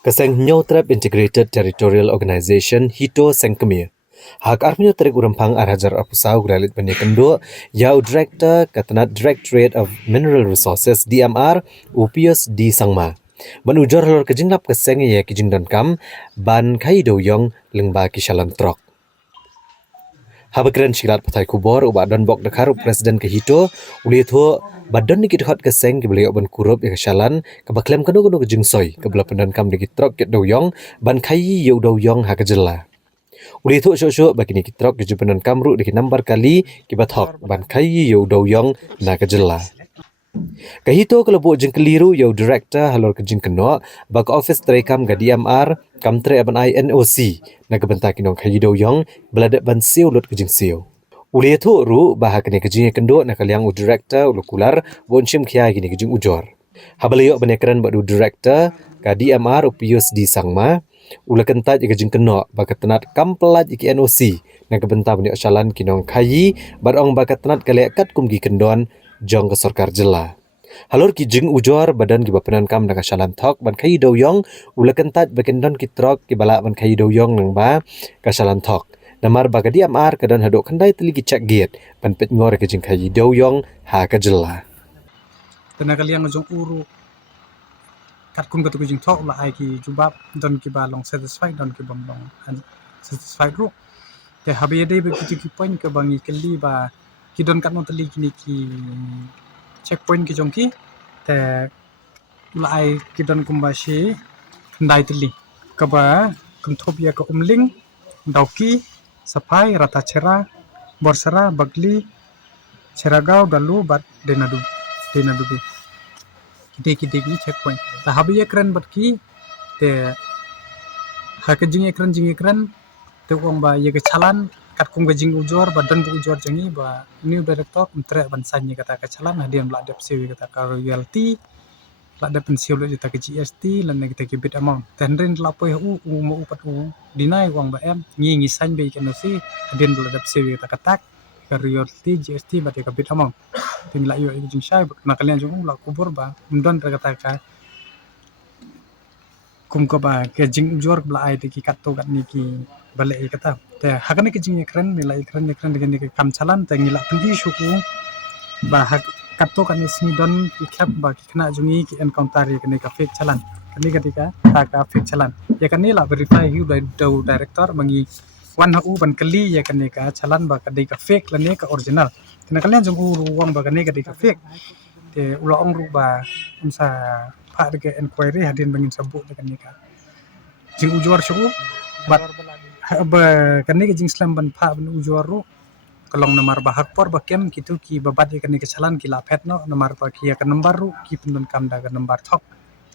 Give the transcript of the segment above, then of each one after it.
Kaseng Nyotrap Integrated Territorial Organization Hito Sengkemir. Hak armenyo terik urampang arhajar apusau gralit banyak kendo yau Director Katanat Directorate of Mineral Resources DMR Upius di Sangma. Ban ujor halor kejinglap kaseng ya kijing dan kam ban kai do yong lengba kishalan trok. Habakren shilat patai kubor uba don bok dakarup presiden ke Hito uli thu badan nikit hot keseng ke beli oban kurup ya keshalan ke baklem kanu kanu kejing soy ke bela pendan kam dikit trok ket do yong ban kai yu do yong ha kejela. Uli thu syo bagi nikit trok ke jupenan kamru dikit nambar kali ke bathok ban kai yu do yong na kejela. Kahito kelebuk jeng keliru yau director halor kejing keno bak office terekam ga DMR kam tre aban INOC na kebentak kinong kayido yong beladak ban siu lut kejing siu. Uli itu ru bahak kene kejing kendo na kaliang u director ulu kular bonchim kia kini kejing ujor. Habaliyok benekran bak du director ga DMR upius di sangma ula kentat kejing keno bak tenat kam pelat iki NOC na kebentak bani osyalan kinong kayi barong bak tenat kaliak kat kumgi kendon jong ke sorkar jela. Halor ki jing ujor badan ki bapenan kam nang shalan thok ban khai do yong ula kentat bakendon ki trok ki bala ban khai do yong nang ba ka shalan thok. Namar bagadi amar kadan hadok kandai teli ki cek giat ban pet ngor ke jing khai do yong ha ka jela. Tenaga liang jong uru kat kum katu jing thok la ai ki jubab don ki ba long satisfied don ki bom long satisfied ru te habi de be ki point ke bangi keli ba ki don kat no teli kini ki checkpoint ki jong ki te la ai ki don kum ba shi ndai teli ka ba kum thop ya ka umling dauki sapai rata cera borsara bagli ceragau dalu bat denadu bi kite ki checkpoint ta habi ekran bat ki te ha ke jing ekran te ong ba ye ke chalan kat kum ke jing ujor badan bu ujor jangi ba new director entre ban sanye kata ke chalan hadian bla dep sewi kata ka royalty la dep pensiu lo kita ke GST lan kita ke bit amount tenren la po u mo upat u dinai wang ba em ngi san be ke no si hadian bla dep sewi kata katak ka royalty GST ba te ke bit amount tin la yo jing shai na kalian jung la kubur ba mdon kata ka kum ko ba ke jing ujor bla ai te ki katto kat ni ki bale e kata te hakane ke jing ekran nila ekran dengan ke kam chalan te ngila pendi syuku ba hak katto kan sini don ki khap ba ki kena jungi ki encounter ye kene ka fake chalan kani ketika ta ka fake chalan ya kani la verify hu do director mangi wan hu ban kali ya kani ka chalan ba kadai ka fake lane ka original kena kalian jung ruang ba kani kadai ka fake te ulo ong ru ba unsa pak de inquiry hadin bangin sabuk de kani ka jing ujor syu bat ba kani ke jing slam ban pha ban ujor ru kalong namar bahak por bakem kitu ki babat ikan ke chalan ki la phet no namar pa ki ka number ru ki pundon kam da ka number thok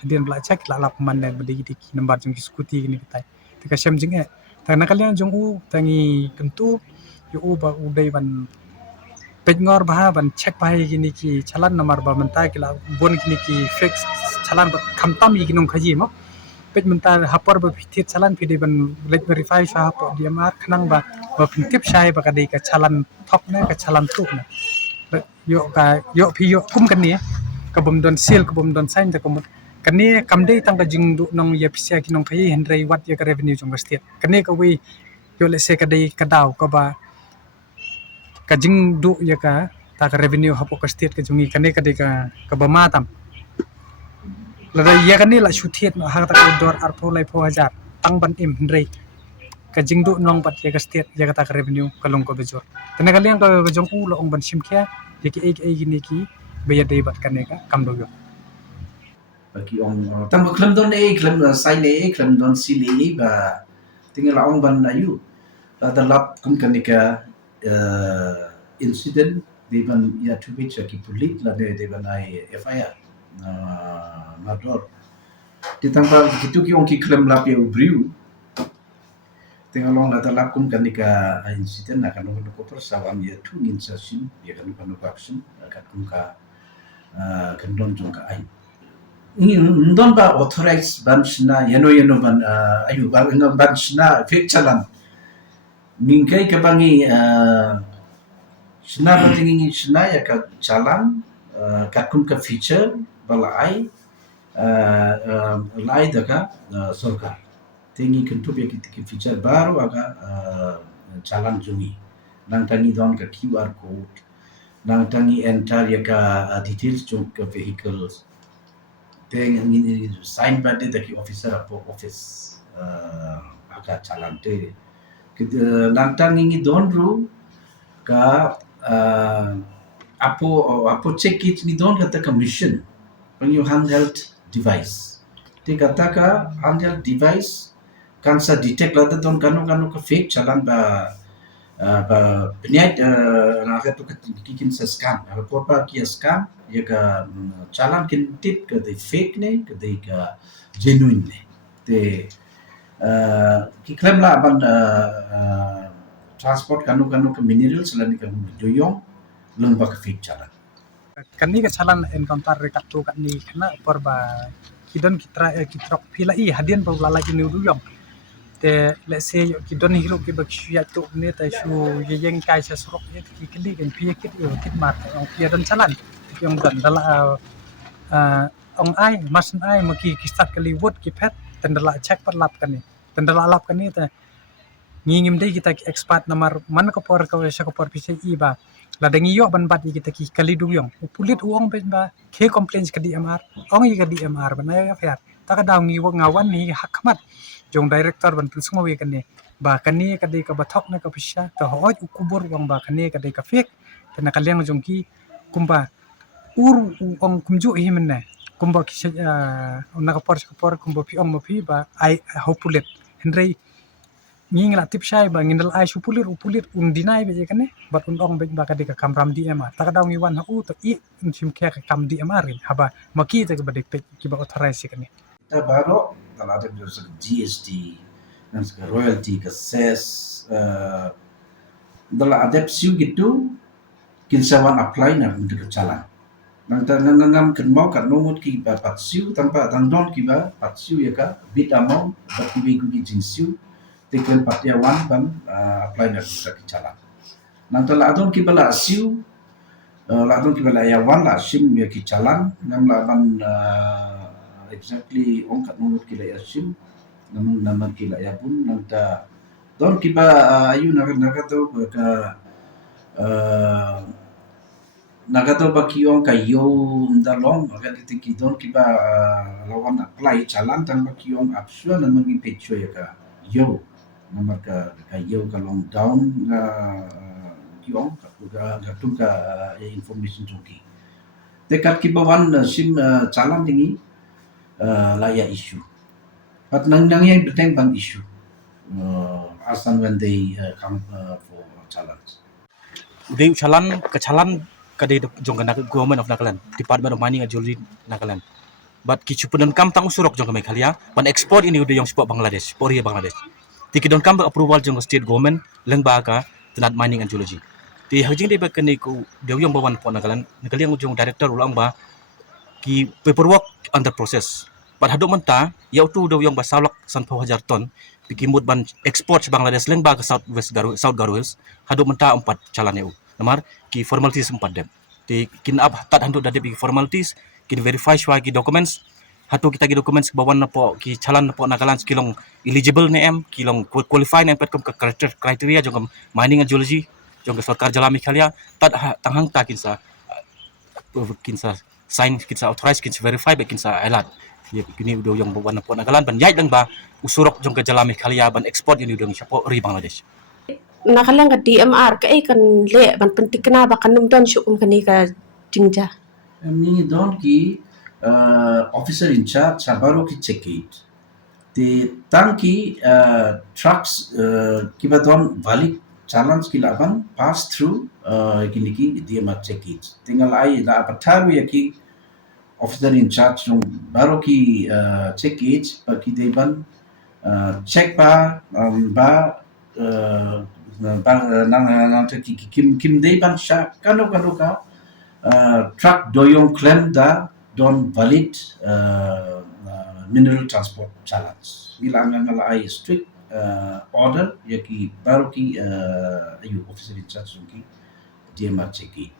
hadin bla check la lap man dan bedi ki number jung ki scooty ni kitai te ka shem jing e ta na kalian jung u tangi kentu yu u ba u dai ban pet ngor bah ban check pai gini ki chalan namar ba menta ki la bon kini ki fix chalan ba khamtam yi kinong khaji mo pet mentar hapor ba fitit chalan pide ban let verify sa hapo dia mar khnang ba pintip shai ba kadai ka chalan thok na ka chalan tu na yo phi yo kum kan ni ka bom don seal ka bom don sign ta kum kan ni kam dei tang ka jing du nong ye pisia ki nong khai henrei wat ye ka revenue jong state kan ni ka wi yo le se kadai ka daw ka ba ka jing du ye ka ta ka revenue hapo ka state ka jungi kan ni kadai ka ba ma tam lada ya kan ni la shuthiet no har tak dor arpo lai 4000 tang ban im hendrei ka jingdu nong pat ya ka state ya ka tak revenue kalong ko bejor tene kalian ka bejong u lo ong ban sim kya ya ki ai gini ki be ya dei bat kan ka kam do yo bagi ong tam klem don klem sai klem don sili ba tinggal ong ban ayu la dalap kum kanika incident di ban ya tu bicha ki pulit la de ban ai FIR mador ditambah gitu ki ong ki klem lap ya ubriu tinggal long la dalap kum kanika incident na kan ko persawam ya tu ngin sasin ya kan ko action kan kum ka kendon jong ka ai ndon ba authorize ban shina yeno ban ayu ba ngam ban shina fik chalan mingkai ka bangi shina batingi shina ya ka chalan kat kum ka feature bala ai lai daka sorkar tingi kentup ya kita feature baru aga calan jungi nang tangi don ka QR code nang tangi enter ya ka details jung ka vehicles teng ni sign bade daki officer apo office aga calan te nang tangi ni don ru ka apo check it ni don kata commission when you handheld device. Ti kata ka handheld device kan sa detect lada don kanu ka fake chalan ba penyait na ka tu kikin sa scam. Apa porpa kia scam ya ka chalan kin tip ka de fake ne ka de ka genuine ne. Te ki claim la ban transport kanu ka minerals la ni ka joyong leng ba ka fake chalan. Kani ka chalan encounter katto kat ni kana porba kidon kitrok pila I hadian pa lala ini uduyong te let's say yo kidon hiro ki bak ya to ne ta shu yeng kai sa surok ye ki kili kan pia kit yo kit mat ong pia dan chalan ki ong dan dala ong ai mas ai maki ki start kali wot ki pet dan dala check per lap kan ni dan dala lap kan ni ta ngingim dei kita ki expert namar man ko por ka sa ko por pise I ba la dangi yo ban bat kita ki kali duyong pulit uong ben ba ke complaints ka DMR ong I ka DMR ban ay affair ta ka daw ngi wo ngawan ni hakmat jong director ban pul semua we kan ni ba kan ni ka dei ka bathok na ka pisha ta hoj ukubur wang ba kan ni ka dei ka fake ta na kalyang jong ki kumba ur ong kumju hi men ne kumba ki na ka por kumba pi ong ma pi ba ai hopulet hendrei nging la tip shai ba ngindal ai upulit dinai be kan ne bat ong be ba ka de ka kamram DMR ta ka daw ngi wan ha ta I sim ke ka kam DMR rin haba maki ta ka ba de ki ba authorize kan ni Ta baro kalau ada GST dan segala royalty ke ses dalam adep siu gitu kinsawan apply na untuk jalan nang nang kan mau kan nomot ki ba pat siu tanpa tang don ki ba pat siu ya ka bit amount ba ki bi ki jing siu teklen pat ya wan ban apply na untuk jalan nang tala adon ki bala siu la adon ki bala ya wan la sim ya ki jalan nam la ban exactly ong kat nomot ki la ya sim namun nama kila ya pun nanta don kiba ayu naga to ka naga to ba kiong ka yo ndalong aga tiki don kiba lawan apply chalan tan ba kiong apsua na mangi pecho ya ka yo nama ka yo ka long down na kiong ka tu ka information joki dekat kiba wan sim chalan dingi laya issue but nang yang beteng bang issue as and when they come for challenge. They chalan kadai jong kana government of Nagaland, Department of Mining and Jewelry Nagaland. But kichu punan kam tang usurok jong kami khalia, ban export ini udah yang sport Bangladesh, pori Bangladesh. Tiki don kam approval jong state government leng ba ka tenat mining and geology. Ti hajing de ba kani ku dew yang bawan po Nagaland, nagaliang jong director ulang ba ki paperwork under process. But hado man ta, yaw tu daw yung basalak 10,000 ton, pikimut ban export sa Bangladesh leng ba ka South Garo Hills, hado man ta 4 chalan yaw. Namar ki formalities 4 dem. Ti kinab tat hando dade bi formalities, kin verify shwa ki documents, hatu kita ki documents bawan na po ki chalan na po Nagaland kilong eligible na em, kilong qualify na em petkom ka criteria jong mining and geology, jong sarkar jalami khalia, tat tanghang ta kinsa sign kinsa authorize kinsa verify ba kinsa elat ye kini udah yang bawa na po Nagaland ban yai lang ba usurok jong ka jalami khalia ban export ini udah siya po ri Bangladesh Nakalang ka DMR ka kan le ban penting kena ba kanum don syukum kani ka jingja Ni don ki officer in charge sabaro ki check it. Te tang ki trucks kiba don valid challenge ki laban pass through kini ki DMR check it. Tinggal ai la pataru ya ki officer in charge ng baro ki check it pa ki deban check pa ba nang kim deban sya kano ka truck doyong claim da don valid mineral transport challenge bilang ngala ai strict order ya ki baro ki ayu officer in charge ki DMR check it